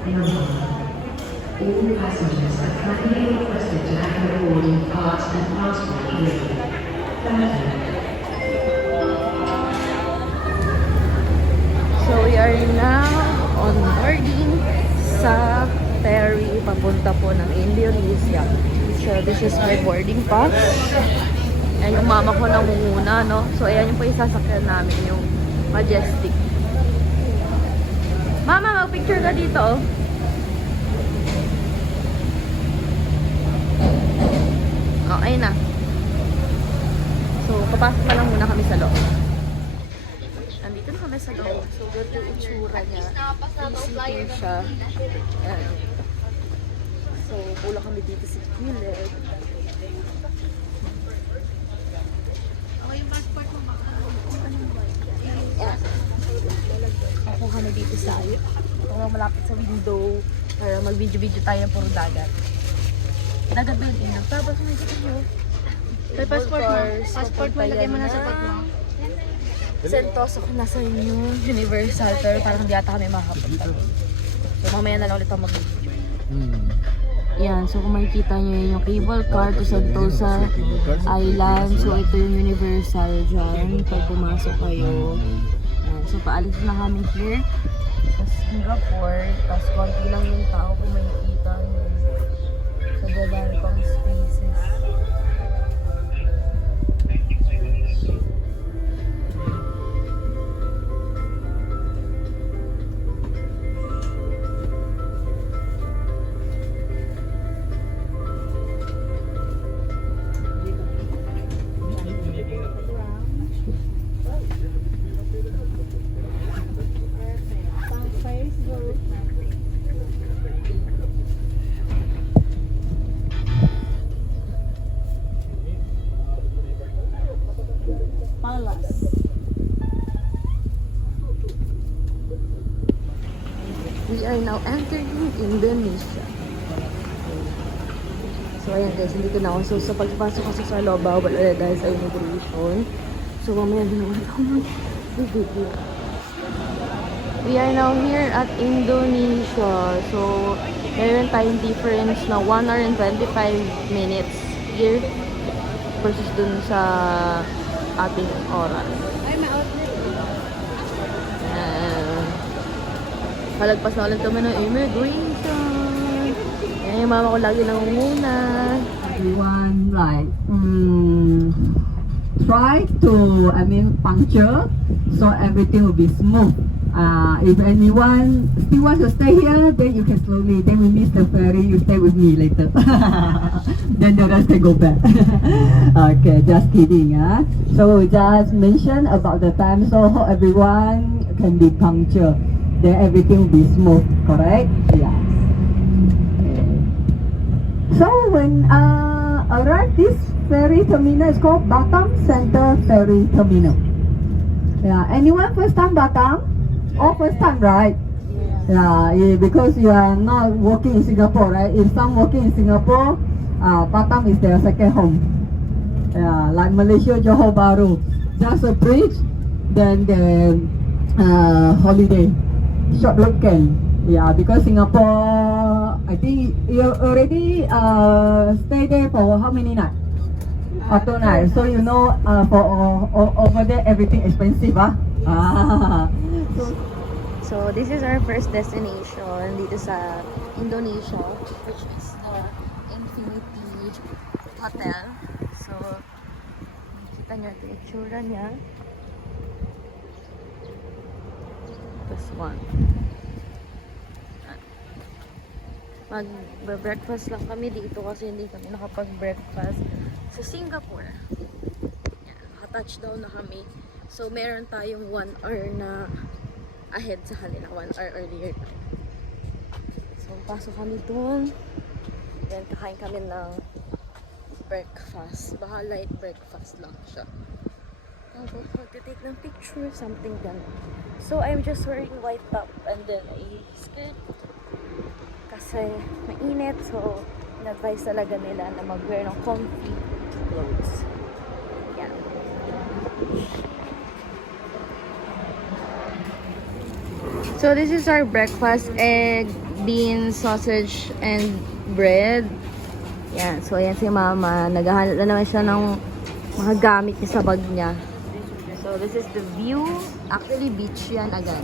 All passengers are kindly requested to have their boarding pass and passport ready. Thank you. So we are now on boarding sa ferry papunta po ng Indonesia. So this is my boarding pass. And yung mama ko nangunguna, no? So ayan yung po yung sasakyan namin, yung Majestic. Mama, mag-picture ka dito, oh. Oh, ayun na. So, papasok na lang muna kami sa loob. Nandito na kami sa loob. So, ganito yung itsura niya. Isipin siya. Ayan. So, pula kami dito sa gilid. Ayan. Ako kami dito sa malapit sa window para mag-video-video tayo puro dagat. Dagat ba yun? Tapos may sa inyo. May passport mo. Passport mo, ilagay mo na sa bag mo. Sentosa ko nasa inyo. Universal, pero parang hindi ata kami makapunta. So mamaya na lang ulit ako mag-video. Yan, so kung makikita nyo yun yung cable car to Sentosa Island. So ito yung Universal dyan. Pag pumasok kayo. Yan, so paalis na kami here sa Singapore. Tapos konti lang yung tao kung makikita nyo. So dadaan pang spaces. We are now entering Indonesia. So ayan guys, dito na ako. So sa pagpasok kasi sa loob, bawal ulit dahil sa immigration. So mamaya din ako mag-video. We are now here at Indonesia. So meron tayong difference na 1 hour and 25 minutes here versus dun sa ating oras. Palagpas na ulit kami ng immigration. Yan yung mama ko lagi nangunguna. Everyone try to puncture so everything will be smooth. If anyone still wants to stay here, then you can slowly. Then we miss the ferry. You stay with me later. Then the rest can go back. Okay, just kidding. So just mention about the time so everyone can be punctual. Then everything will be smooth, correct? Yes. Okay. So when arrive this ferry terminal is called Batam Center Ferry Terminal. Yeah. Anyone first time Batam? Or first time, right? Yeah. Because you are not working in Singapore, right? If some working in Singapore, Batam is their second home. Yeah. Like Malaysia, Johor Bahru, just a bridge, then the holiday. Short weekend, yeah, because Singapore, I think you already stay there for how many nights? 2 nights. So you know, for over there everything expensive, So this is our first destination dito sa Indonesia, which is the Infinity Hotel. So kita nyo ito yung itsura niya. This one. Mag-breakfast lang kami dito kasi hindi kami nakapag-breakfast sa Singapore. Yan, naka-touchdown na kami. So meron tayong 1 hour na ahead sa kanila, 1 hour earlier. So pasok kami doon. Then kakain kami ng breakfast. Baka light breakfast lang siya. Tapos mag-take ng picture, something ganun. So I'm just wearing white top and then a skirt. Kasi mainit, so in-advise talaga nila na mag-wear ng comfy clothes. Yan. So this is our breakfast: egg, beans, sausage, and bread. Yan. So ayan si Mama. Naghahanap na naman siya ng mga gamit niya sa bag niya. So this is the view. Actually, beach yan agad.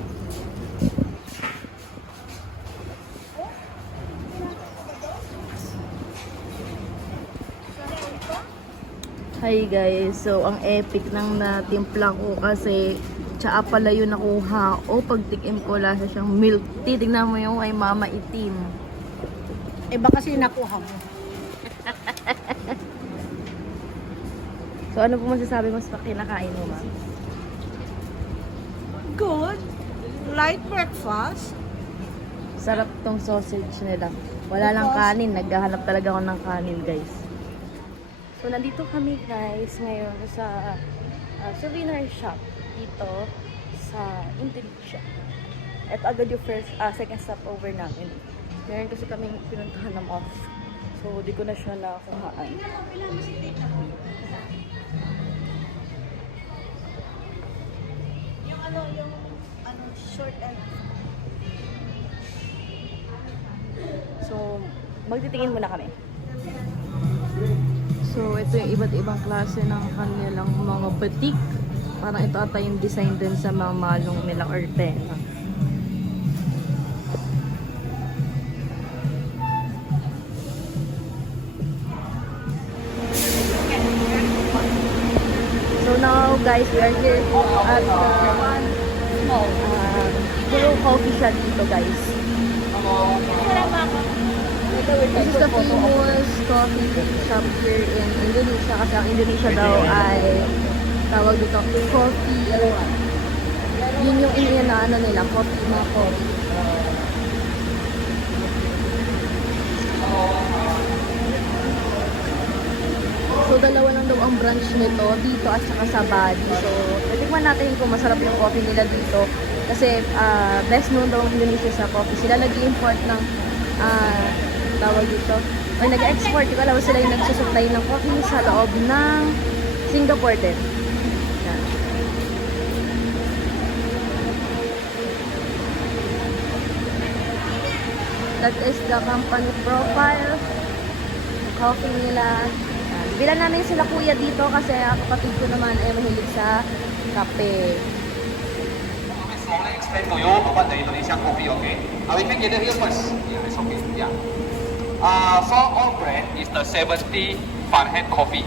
Hi guys, so ang epic ng natimpla ko kasi tsaa pala yun nakuha. O pagtikim ko lasa siyang milk tea. Tignan mo yung ay Mama itim. Iba kasi nakuha mo. So ano po masasabi mo sa kinakain mo, Ma'am? Good. Light breakfast. Sarap tong sausage nila. Wala lang kanin, naghahanap talaga ako ng kanin, guys. So nandito kami, guys, ngayon sa souvenir shop dito sa Indonesia. Ito agad yung second stop over namin. Meron kasi kaming pinuntahan ng off. So di ko na siya nakuhaan. Yung short and So magtitingin muna kami. So ito yung iba't ibang klase ng kanilang mga batik. Parang ito ata yung design din sa mga malong nila or tela. So now guys, we are here at Guru Coffee Shop dito, guys. This is the famous coffee shop here in Indonesia kasi ang Indonesia daw ay tawag dito coffee. Yun yung inaano nila, coffee na coffee. So dalawa lang daw ang branch nito dito at saka sa Bali. So titikman natin kung masarap yung coffee nila dito kasi best known daw ang Indonesia sa coffee. Sila nag-import ng tawag dito or nag-export, di ko alam sila yung nagsusupply ng coffee sa loob ng Singapore din. Yan. That is the company profile. Coffee nila. Yan. Bilan namin sila kuya dito kasi ang kapatid ko naman ay mahilig sa kape. Slowly explain to you about the Indonesian coffee, okay? We can get it here first. Yeah, it's okay. Yeah. So our brand is the 70 Fahrenheit coffee.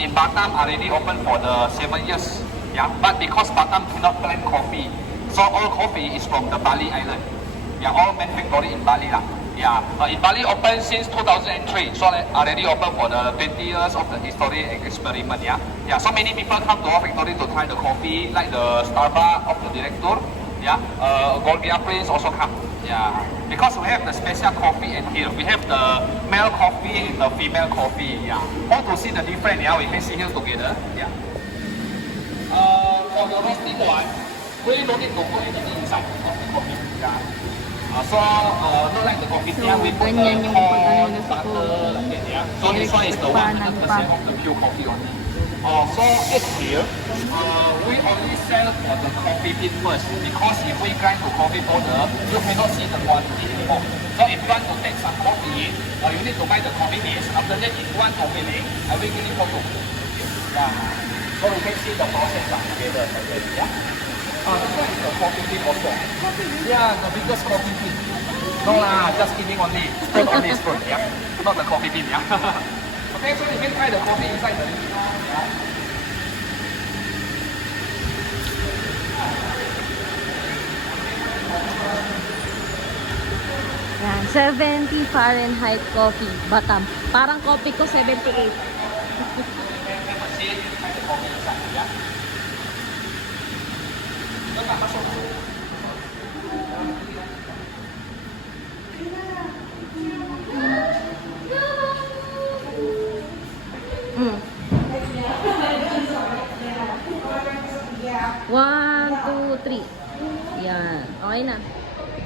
In Batam, already open for the 7 years. Yeah, but because Batam do not blend coffee, so all coffee is from the Bali Island. Yeah, all manufactured in Bali lah. Yeah, in Bali open since 2003, so already open for the 20 years of the history and experiment. Yeah, yeah. So many people come to our factory to try the coffee, like the Starbucks of the director. Yeah, Gorgia Prince also come. Yeah, because we have the special coffee in here. We have the male coffee and the female coffee. Yeah, want to see the difference? Yeah, we can see here together. Yeah. For the roasting one, we don't need to put anything inside of the coffee. Yeah. Not like the coffee. Yeah, we put the ganyan yung corn, pagkano sa butter, like that. Yeah. So this one is the 100% of the pure coffee only. So it's here. We only sell for the coffee bean first because if we grind to coffee powder, you cannot see the quantity anymore. So if you want to take some coffee, you need to buy the coffee beans. After that, if you want to filling, I will give you photo. Yeah. So we can see the process together. Okay. Yeah. This one is the coffee bean also. Yeah, the biggest coffee bean. No lah, just kidding only. Spoon only spoon. Yeah. Not the coffee bean. Yeah. Okay, so you can try the coffee inside the. Yan, 70 Fahrenheit coffee, Batam. Parang coffee ko 78. One, two, three. Yan. Okay na.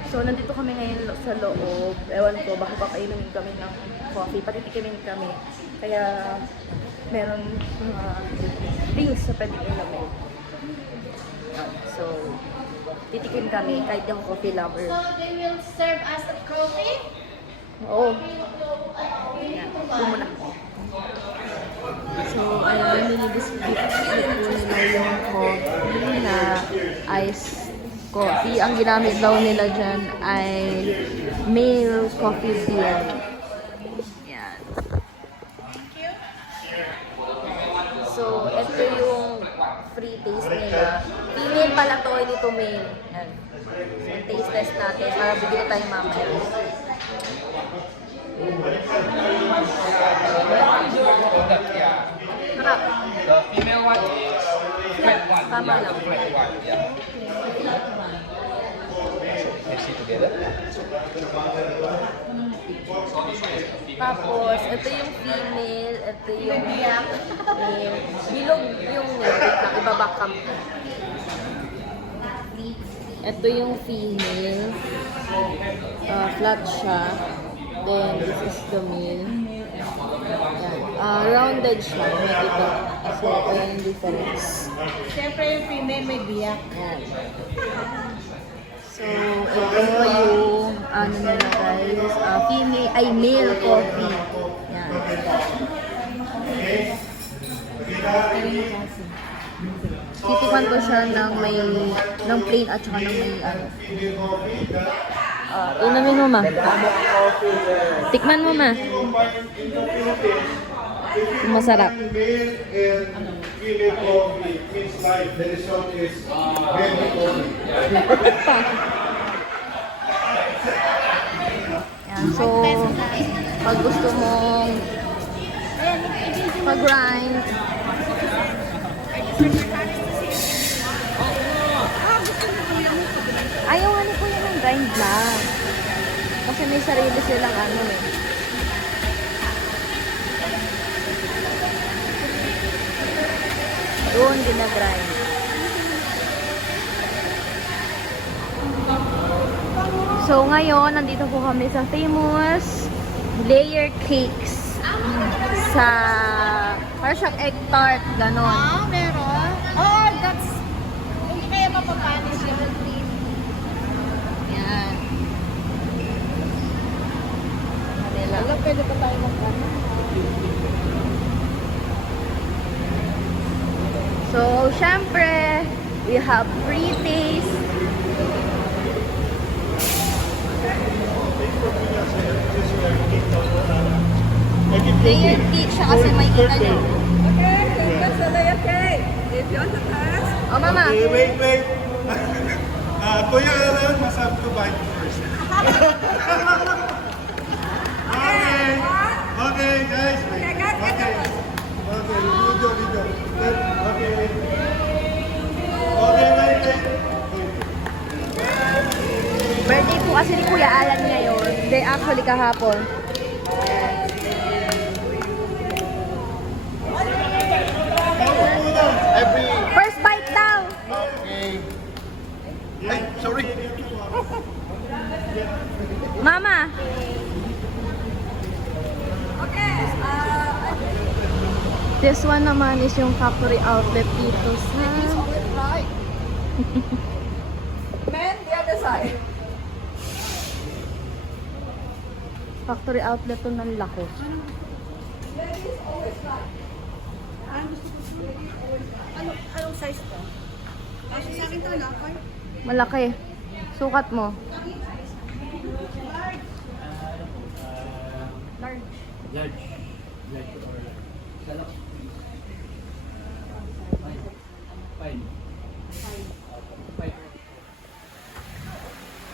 So, nandito kami ngayon sa loob. Ewan ko, baka papainumin kami ng coffee. Patitikimin kami. Kaya, meron mga drinks na pwede inumin. So, titikim kami kahit yung coffee lover. So they will serve us a coffee? Oo. Yan. Ito muna. So, nilidisplay po nila yung coffee na iced coffee. Ang ginamit daw nila dyan ay male coffee bean. Yan. So, ito yung free taste nila. Female pala to, hindi to male. Yan. So, taste test natin para bigyan tayo mamaya. Yeah. Harap. The female one is flat one. Tama lang. Flat one. Yeah. Let's see together. Tapos, ito yung female, ito yung male. Bilog yung male. Ibabakam ko. Ito yung female. Flat siya. Then, this is the male. Yan. Rounded siya. Makikita. So, ito yung difference. Siyempre yung female may biyak. Yan. So, ito yung, ano nila guys, female, ay male coffee. Yan. Titikman ko siya ng plain at saka ng may, ano. Inumin mo, ma. Tikman mo, ma. Masarap. Yan, so, pag gusto mong mag-grind, ayaw nga ni Kuya ng grind lang. Kasi may sarili silang ano eh. Doon ginagrind. So ngayon, nandito po kami sa famous layer cakes. Sa parang siyang egg tart, ganon. Ah, meron? Oh, that's... Hindi kaya mapapanis yun. Yan. Alam, pwede pa tayo mag-ano. So, syempre, we have free taste. Layer cake siya kasi may kita nyo. Okay, that's the layer cake. If you want to pass. Oh, mama. Okay, wait. Kuya Alan, must have to bite first. Okay, guys. Wait. Okay, video. Okay. Okay, wait. Birthday po kasi ni Kuya Alan ngayon. Hindi, actually kahapon. First bite daw! Ay, sorry. Mama! This one naman is yung factory outlet dito sa... Men, the other side. Factory outlet to ng Lako. Anong size to? Kasi sa akin to, lakay. Malaki. Sukat mo.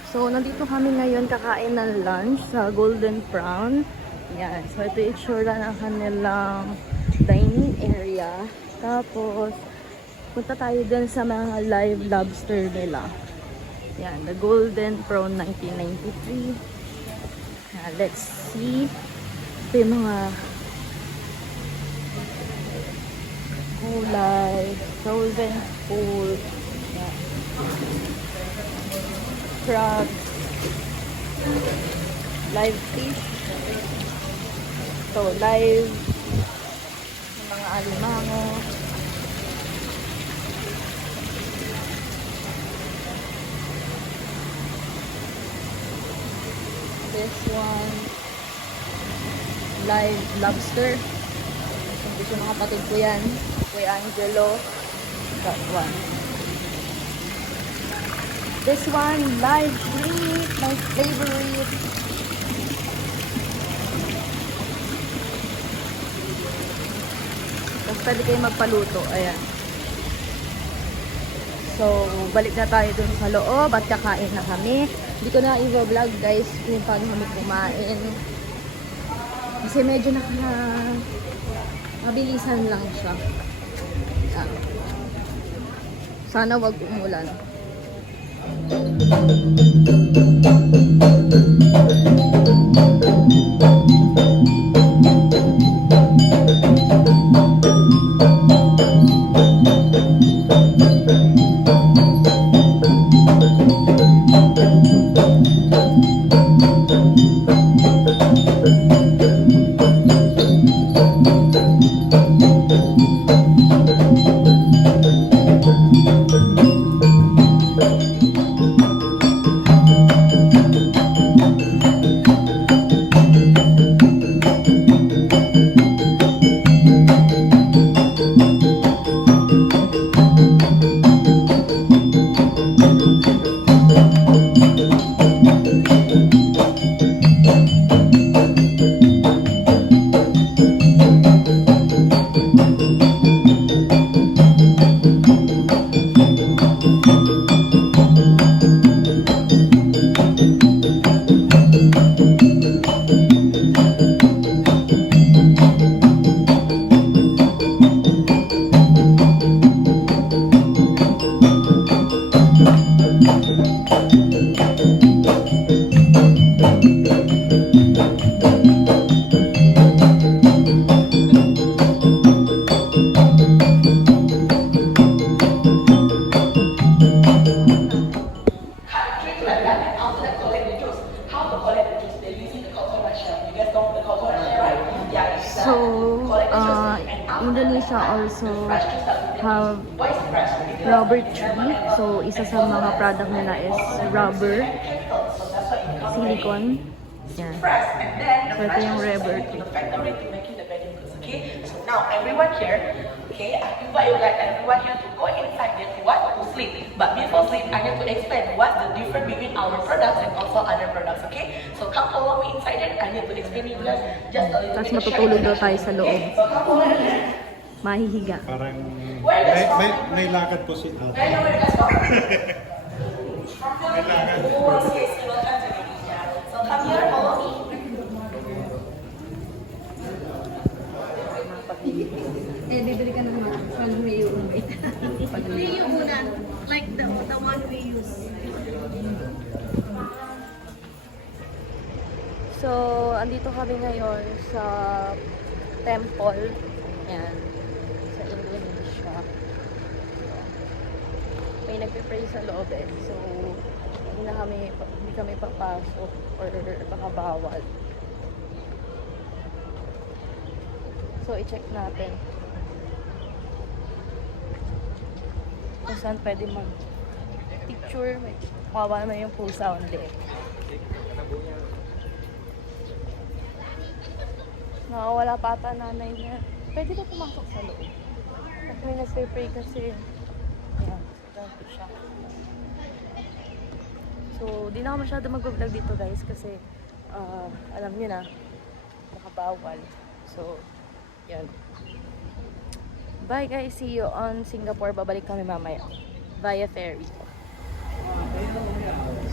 So, nandito kami ngayon kakain ng lunch sa Golden Brown. Yan. So, ito yung itsura ng kanilang dining area. Tapos, punta tayo dun sa mga live lobster nila. Yan. The Golden Brown 1993. Yan, let's see. Ito yung mga kulay, frozen food. Yan. Crab, live fish, so live mga alimango, this one, live lobster. Kung gusto ng kapatid ko yan, Kuya Angelo, that one. This one, live meat, my favorite. Tapos pwede kayo magpaluto, ayan. So, balik na tayo dun sa loob at kakain na kami. Hindi ko na i-vlog guys kung paano kami kumain. Kasi medyo mabilisan lang siya. Yan. Sana wag umulan. Indonesia also have rubber tree. So, isa sa mga product nila is rubber, silicone. Yan. So, ito yung rubber tree. So now everyone here, okay, I invite you guys, everyone here to go inside there to what? To sleep. But before sleep, I need to explain what's the difference between our products and also other products, okay? So come follow me inside there. I need to explain you guys just a little Tapos bit. matutulog daw tayo sa loob. Okay, so come follow me. Mahihiga. Parang Where you guys from? may lakad po si Ate. Where you guys from? From Philippines. Oh, okay, so welcome to Indonesia. So come here, follow me. Eh, bibili ka ng one way yung Yung una, like the one we use. So, andito kami ngayon sa temple. Yan. Sa Indonesia. May nagpe-pray sa loob eh. So, hindi kami papasok or baka bawal. So, i-check natin kung saan pwede mag-picture. Kawawa naman yung pusa, hindi. Nakawala pa ata nanay niya. Pwede ba pumasok sa loob? At may nag-pray kasi. Yan, ganito siya. So, di na ako masyado mag-vlog dito guys kasi alam niyo na, nakabawal. So, yan. Bye guys, see you on Singapore. Babalik kami mamaya via ferry.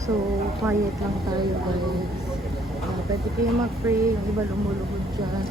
So, quiet lang tayo guys. Pwede kayo mag-pray. Yung iba lumulubog dyan.